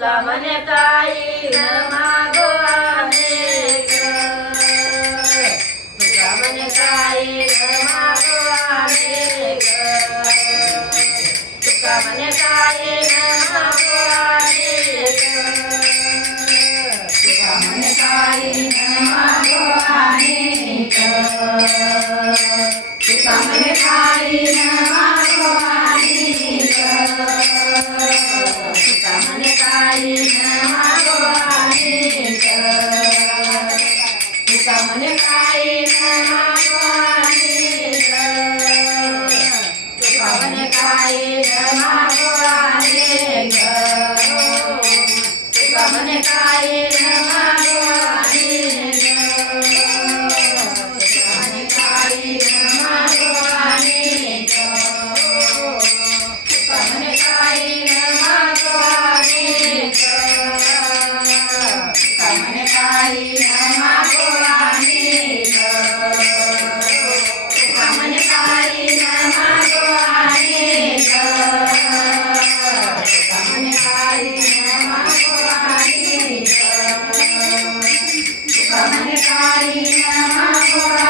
कामन काही न मागो आम्ही कामन काही न मागो आम्ही कामन ಕಾಯಿರ Hare Namah